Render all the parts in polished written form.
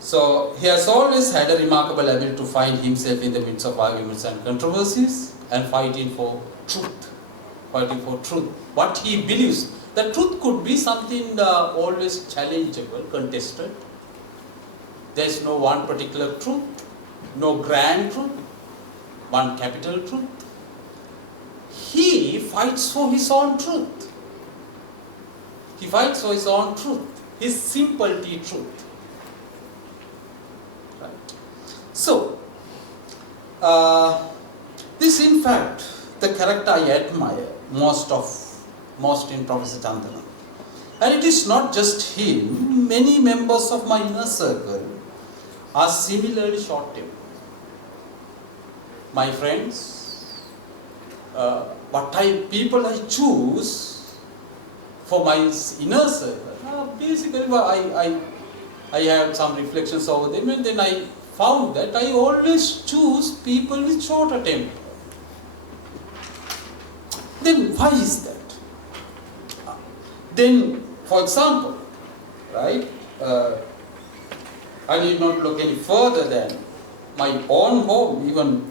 So he has always had a remarkable ability to find himself in the midst of arguments and controversies and fighting for truth. Fighting for truth. What he believes, the truth could be something always challengeable, contested. There is no one particular truth, no grand truth, one capital truth. He fights for his own truth. He fights for his own truth, his simplicity truth. Right. So, this in fact, the character I admire most in Professor Chandana. And it is not just him, many members of my inner circle are similarly short-tempered. My friends, what people I choose for my inner circle, basically I have some reflections over them, and then I found that I always choose people with shorter temper. Then why is that? Then, for example, right, I need not look any further than my own home. Even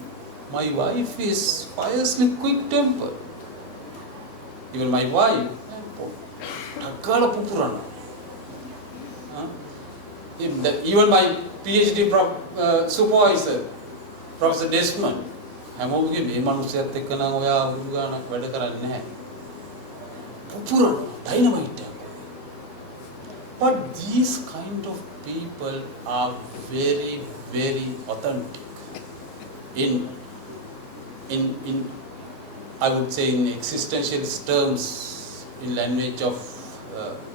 my wife is fiercely quick-tempered. Even my wife, even my PhD supervisor, Professor Desmond, dynamite. But these kind of people are very, very authentic in I would say in existentialist terms, in language of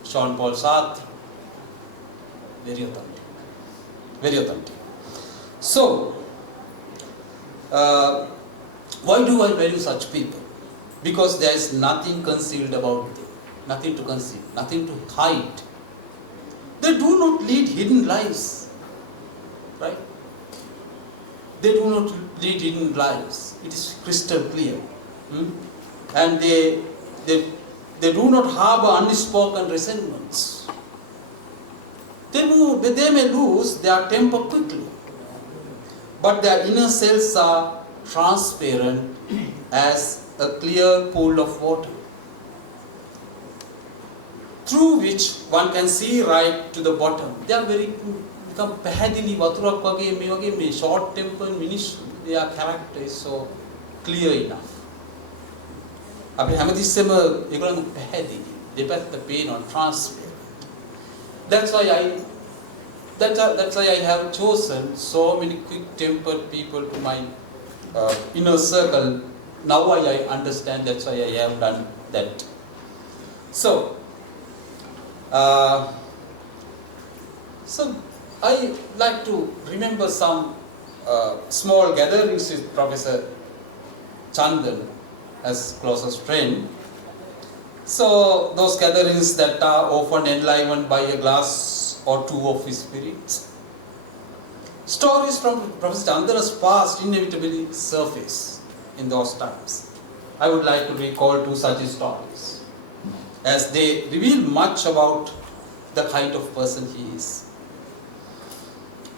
Jean-Paul Sartre, very authentic, very authentic. So, why do I value such people? Because there is nothing concealed about them, nothing to conceal, nothing to hide. They do not lead hidden lives, right? They do not lead hidden lives. It is crystal clear. And they do not harbor unspoken resentments. They may lose their temper quickly, but their inner selves are transparent as a clear pool of water, through which one can see right to the bottom. They are very පැහැදිලි වතුරක් වගේ මේ වගේ මේ short tempered මිනිස්සු. Their character is so clear enough. අපි හැමතිස්සෙම ඒගොල්ලන් පැහැදිලි. දෙපැත්ත පේනවා, transparent. That's why I have chosen so many quick-tempered people to my inner circle. Now I understand. That's why I have done that. So I like to remember some small gatherings with Professor Chandan as closest friend. So those gatherings that are often enlivened by a glass or two of his spirits. Stories from Professor Chandana's past inevitably surface in those times. I would like to recall two such stories, as they reveal much about the kind of person he is.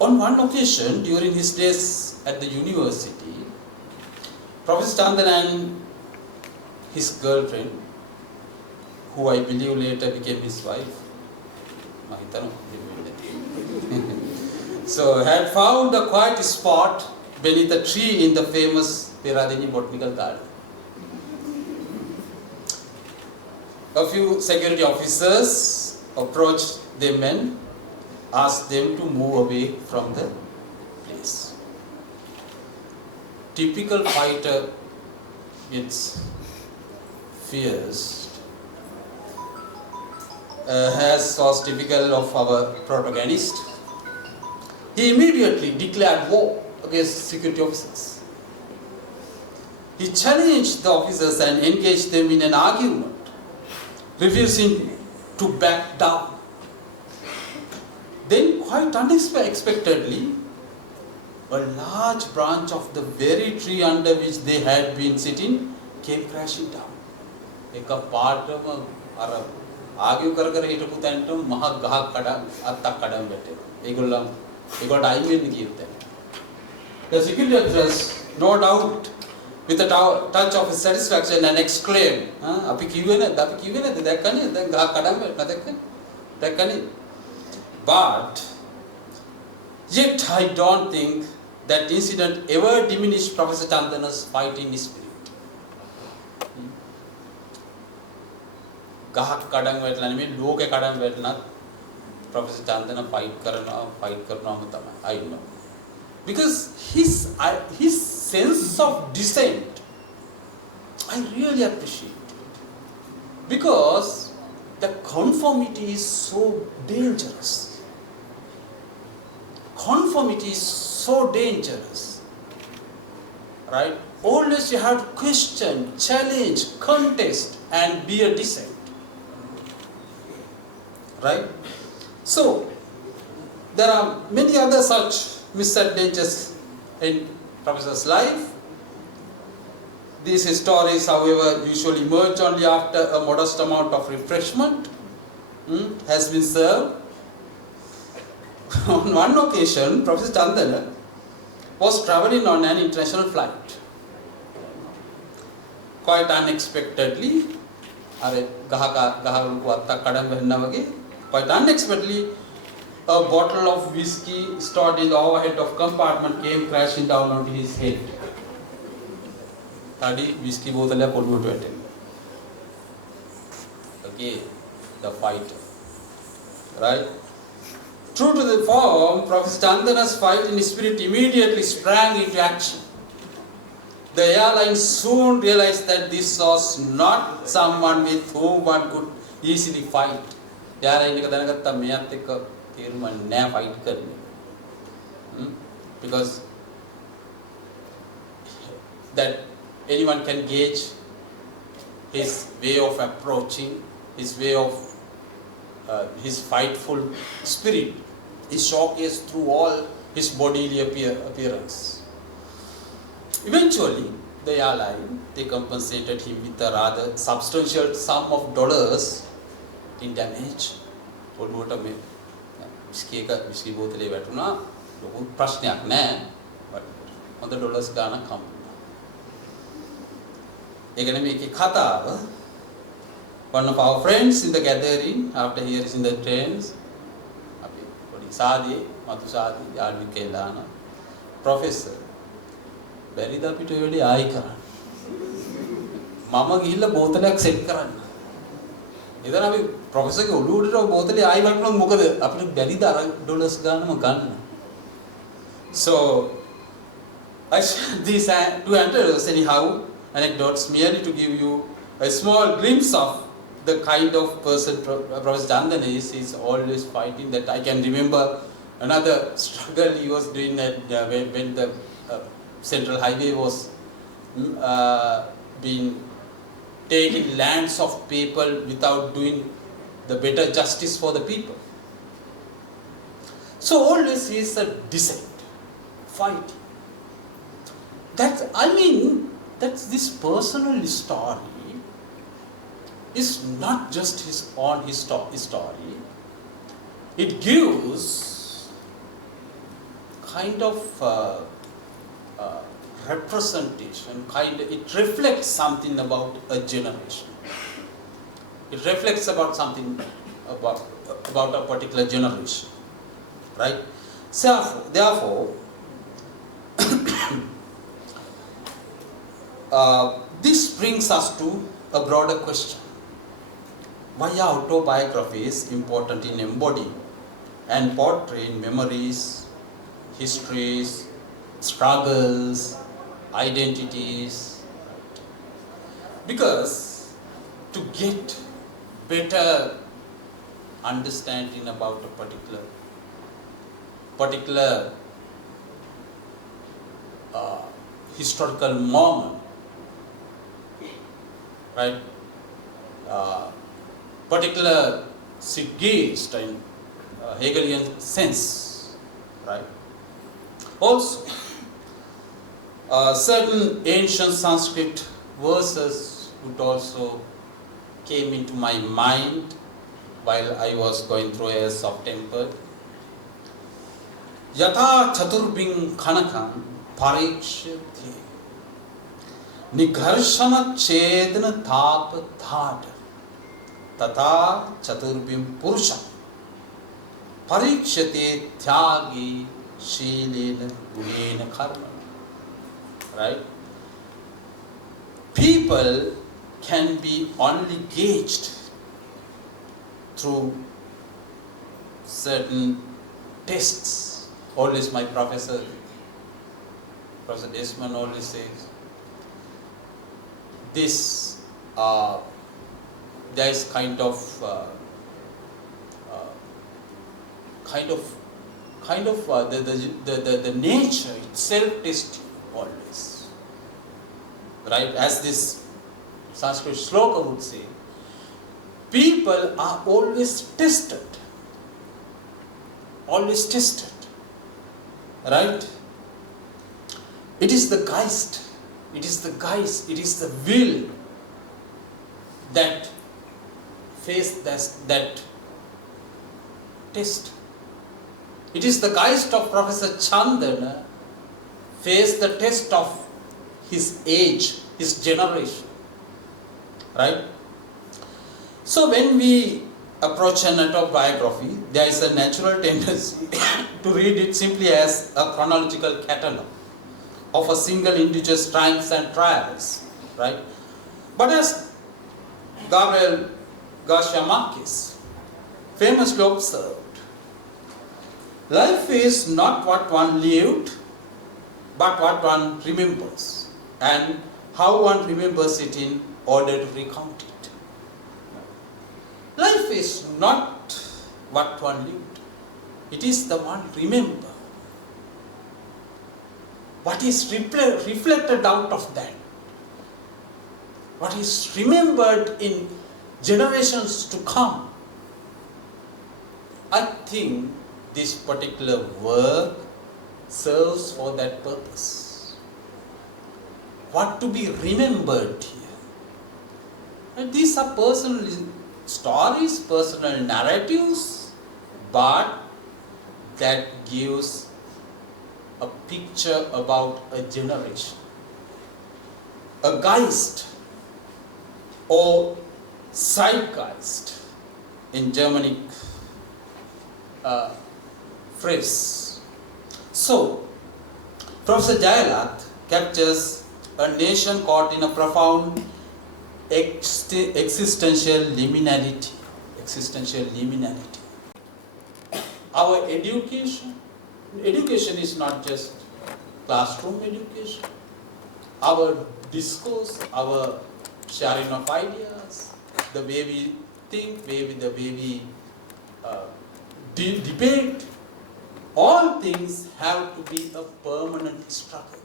On one occasion, during his days at the university, Professor Chandan and his girlfriend, who I believe later became his wife, so had found a quiet spot beneath a tree in the famous Peradeniya Botanical Garden. A few security officers approached them and asked them to move away from the place. Typical fighter gets fierce, as was typical of our protagonist. He immediately declared war against security officers. He challenged the officers and engaged them in an argument, refusing to back down. Then, quite unexpectedly, a large branch of the very tree under which they had been sitting came crashing down. එක පාටම අර argue කර කර හිටපු තැනට මහ ගහක් කඩ අත්තක් කඩන් වැටෙනවා. ඒගොල්ලන් ඒකට අයින් වෙන්න කියත. The security address, no doubt, with a touch of satisfaction and exclaim, අපි කිව්වේ නැද්ද දැක්කනේ දැන් ගහ කඩම් වැටෙන දැක්කනේ. But yet I don't think that incident ever diminished Professor Chandana's fighting spirit. ගහක් කඩම් වැටලා නෙමෙයි ලෝකේ කඩම් වැටුණත් Professor Chandana fight කරනවාම තමයි. I know. Because his sense of dissent, I really appreciate it. Because the conformity is so dangerous. Conformity is so dangerous. Right? Always you have to question, challenge, contest, and be a dissent. Right? So, there are many other such misadventures in Professor's life. These stories, however, usually emerge only after a modest amount of refreshment has been served. On one occasion, Professor Chandana was traveling on an international flight. Quite unexpectedly, quite unexpectedly, a bottle of whiskey stored in the overhead of compartment came crashing down onto his head. Tadi whiskey bottle පොළොවට වැටෙනවා. Okay, the fighter. Right? True to the form, Professor Chandana's fighting spirit immediately sprang into action. The airline soon realized that this was not someone with whom one could easily fight. Airline එක දැනගත්තා මෙයාත් එක්ක තේරුම නෑ fight කරන්න. Because that anyone can gauge his way of approaching, his way of his fightful spirit is showcased through all his bodily appearance. Eventually, the airline, they compensated him with a rather substantial sum of dollars in damage. ඔළුවට මේ whisky බෝතලේ වැටුණා ලොකු ප්‍රශ්නයක් නෑ. හොඳ dollars ගානක් හම්බුණා. ඒක නෙමෙයි ඒකේ කතාව. One of our friends in the gathering after hearing the trains, අපි පොඩි සාදී මතු සාදී යාළුවෙක් කියලා Professor බැරිද අපිට ඔය වෙලේ ආයි කරන්න. මම ගිහිල්ලා බෝතලයක් සෙට් කරන්න. එතන අපි ප්‍රොෆෙසර්ගේ ඔළුවට බෝතලේ ආයි වටනොත් මොකද අපිට බැරිද අර ඩොලර්ස් ගන්නම ගන්න. So I share these two anecdotes merely to give you a small glimpse of the kind of person Professor Chandana is. He's always fighting. That I can remember another struggle he was doing when the Central Highway was being taking lands of people without doing the better justice for the people. So always he is a dissent, fighting. That's this personal story is not just his own story. It gives kind of representation, it reflects something about a generation. It reflects about something about a particular generation, right? So therefore, this brings us to a broader question. Why are autobiographies important in embodying and portraying memories, histories, struggles, identities? Because to get better understanding about a particular historical moment, right? Particular zeitgeist in Hegelian sense, right? Also, certain ancient Sanskrit verses would also came into my mind while I was going through HEIRS Tempered. 𝗧𝗘𝗠𝗣𝗥𝗦 𝗕 निघर्षण-छेदन-ताप-धाट तथा चतुर्भिं पुरुषं परीक्षते त्यागी शीलेन गुणेन कर्मणा. Right? People can be only gauged through certain tests. Always my Professor Desmond always says, this there is kind of the nature itself tests you always, right? As this Sanskrit sloka would say, people are always tested, right? It is the geist, it is the will that face that test. It is the geist of Professor Chandana face the test of his age, his generation, right? So when we approach an autobiography, there is a natural tendency to read it simply as a chronological catalogue of a single individual's triumphs and trials, right? But as Gabriel Garcia Marquez famously observed, life is not what one lived, but what one remembers, and how one remembers it in order to recount it. Life is not what one lived, it is the one remember. What is reflected out of that? What is remembered in generations to come? I think this particular work serves for that purpose. What to be remembered here? And these are personal stories, personal narratives, but that gives a picture about a generation. A Geist or Zeitgeist in Germanic phrase. So, Professor Jayalath captures a nation caught in a profound existential liminality. Our education is not just classroom education. Our discourse, our sharing of ideas, the way we think, the way we debate, all things have to be a permanent struggle.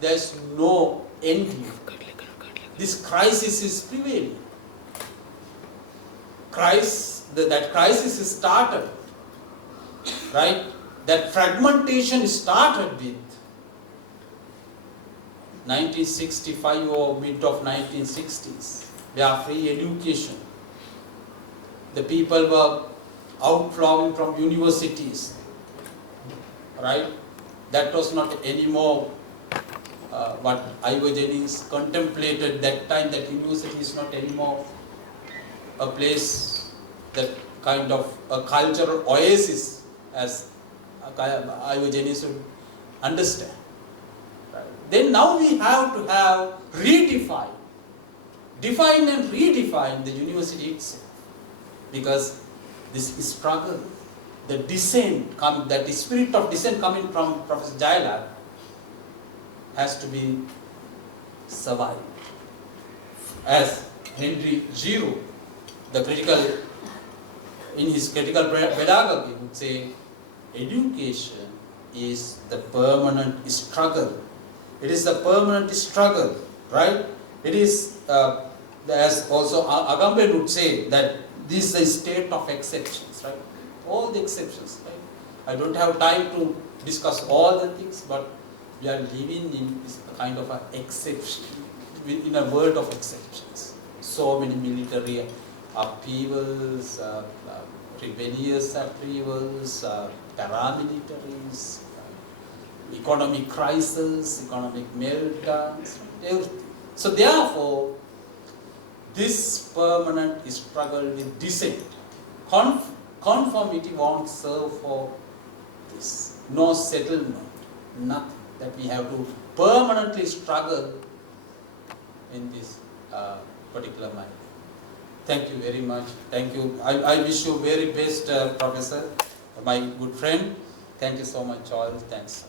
There is no end here. This crisis is prevailing. That crisis is started, right? That fragmentation started with 1965 or mid of 1960s. Where free education. The people were outflowing from universities, right? That was not anymore what Ivor Jennings contemplated that time, that university is not anymore a place, that kind of a cultural oasis as Ivor Jennings would understand. Right? Then now we have to have define and redefine the university itself, because this struggle, the dissent, that the spirit of dissent coming from Professor Jayalath has to be survived. As Henry Giroux, in his critical pedagogy would say, education is the permanent struggle. It is the permanent struggle, right? It is, as also Agamben would say, that this is a state of exceptions, right? All the exceptions, right? I don't have time to discuss all the things, but we are living in this kind of an exception, in a world of exceptions. So many military upheavals, rebellious upheavals, paramilitaries, economic crisis, economic meltdowns, everything. So therefore, this permanent struggle with dissent, conformity won't serve for this. No settlement, nothing. That we have to permanently struggle in this particular matter. Thank you very much. Thank you. I wish you very best, Professor, my good friend. Thank you so much, all. Thanks.